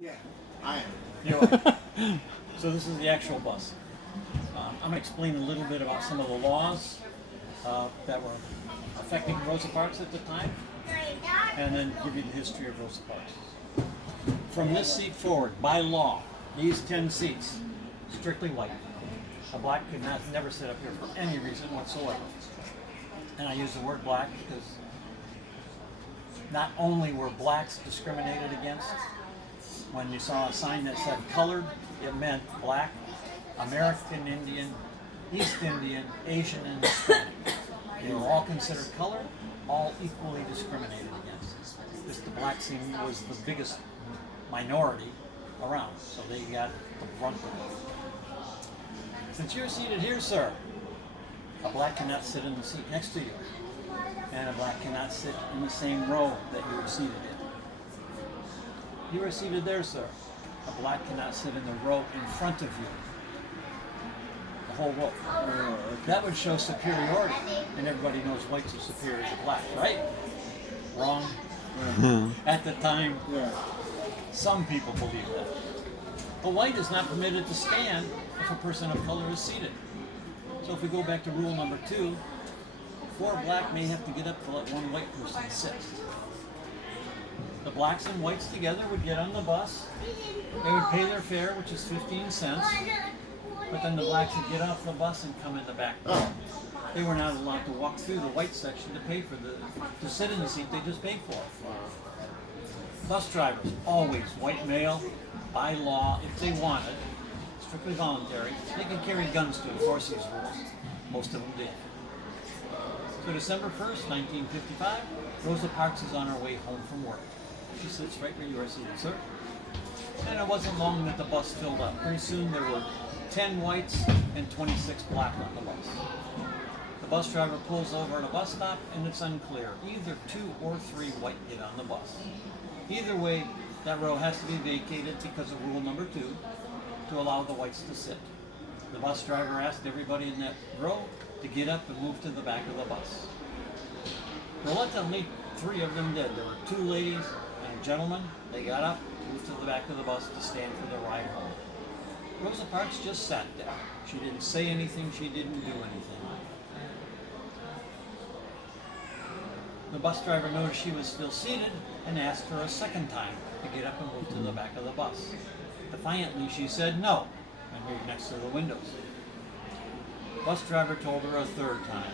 Yeah, I am. You are. So this is the actual bus. I'm going to explain a little bit about some of the laws that were affecting Rosa Parks at the time, and then give you the history of Rosa Parks. From this seat forward, by law, these 10 seats, strictly white. A black could never sit up here for any reason whatsoever. And I use the word black because not only were blacks discriminated against, when you saw a sign that said colored, it meant black, American Indian, East Indian, Asian, and Hispanic. They were all considered colored, all equally discriminated against. Just the black scene was the biggest minority around, so they got the brunt of it. Since you're seated here, sir, a black cannot sit in the seat next to you, and a black cannot sit in the same row that you were seated in. You are seated there, sir. A black cannot sit in the row in front of you. The whole row. That would show superiority, and everybody knows whites are superior to blacks, right? Wrong. At the time, some people believe that. A white is not permitted to stand if a person of color is seated. So if we go back to rule number 2, 4 black may have to get up to let 1 white person sit. The blacks and whites together would get on the bus. They would pay their fare, which is 15 cents. But then the blacks would get off the bus and come in the back door. They were not allowed to walk through the white section to pay for to sit in the seat they just paid for. Bus drivers, always white male, by law, if they wanted, strictly voluntary, they could carry guns to enforce these rules. Most of them did. So December 1st, 1955, Rosa Parks is on her way home from work. She sits right where you are seated, sir. And it wasn't long that the bus filled up. Pretty soon there were 10 whites and 26 black on the bus. The bus driver pulls over at a bus stop, and it's unclear. Either 2 or 3 white get on the bus. Either way, that row has to be vacated because of rule number 2 to allow the whites to sit. The bus driver asked everybody in that row to get up and move to the back of the bus. Reluctantly, 3 of them did. There were 2 ladies and a gentleman. They got up, moved to the back of the bus to stand for the ride home. Rosa Parks just sat there. She didn't say anything. She didn't do anything. The bus driver noticed she was still seated and asked her a second time to get up and move to the back of the bus. Defiantly, she said no and moved next to the windows. The bus driver told her a third time,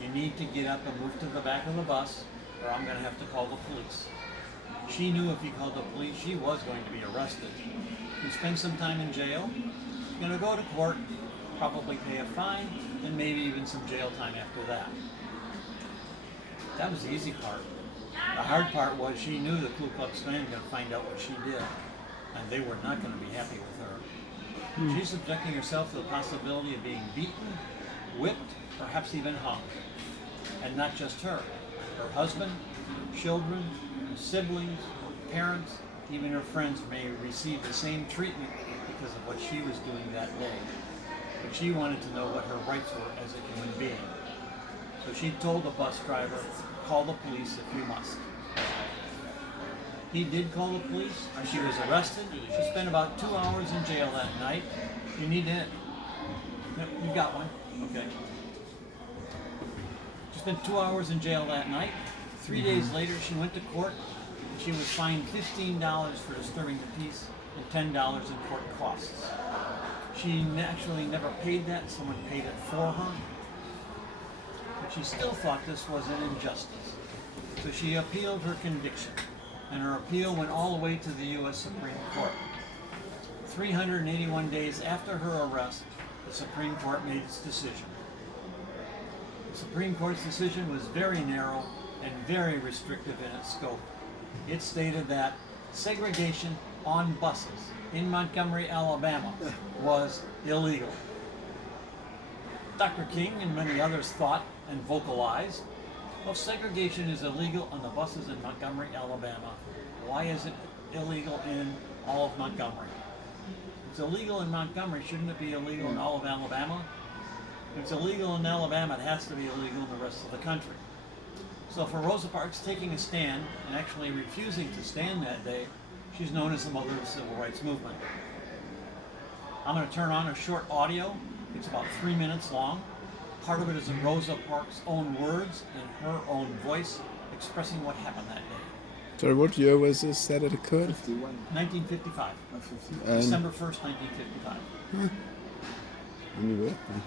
"You need to get up and move to the back of the bus, or I'm going to have to call the police." She knew if he called the police, she was going to be arrested. He'd spend some time in jail, going to go to court, probably pay a fine, and maybe even some jail time after that. That was the easy part. The hard part was she knew the Ku Klux Klan were going to find out what she did, and they were not going to be happy with her. She's subjecting herself to the possibility of being beaten, whipped, perhaps even hung. And not just her. Her husband, children, siblings, parents, even her friends may receive the same treatment because of what she was doing that day. But she wanted to know what her rights were as a human being. So she told the bus driver, "Call the police if you must." He did call the police. She was arrested. She spent about 2 hours in jail that night. You need it? Yep, you got one. Okay. She spent 2 hours in jail that night. 3 days later, she went to court. And she was fined $15 for disturbing the peace and $10 in court costs. She actually never paid that. Someone paid it for her. But she still thought this was an injustice. So she appealed her conviction. And her appeal went all the way to the U.S. Supreme Court. 381 days after her arrest, the Supreme Court made its decision. The Supreme Court's decision was very narrow and very restrictive in its scope. It stated that segregation on buses in Montgomery, Alabama was illegal. Dr. King and many others thought and vocalized, well, segregation is illegal on the buses in Montgomery, Alabama. Why is it illegal in all of Montgomery? If it's illegal in Montgomery, shouldn't it be illegal in all of Alabama? If it's illegal in Alabama, it has to be illegal in the rest of the country. So for Rosa Parks taking a stand and actually refusing to stand that day, She's known as the mother of the civil rights movement. I'm going to turn on a short audio. It's about 3 minutes long. Part of it is in Rosa Parks' own words, in her own voice, expressing what happened that day. Sorry, what year was this that it occurred? 1955. And December 1st, 1955. Happy birthday.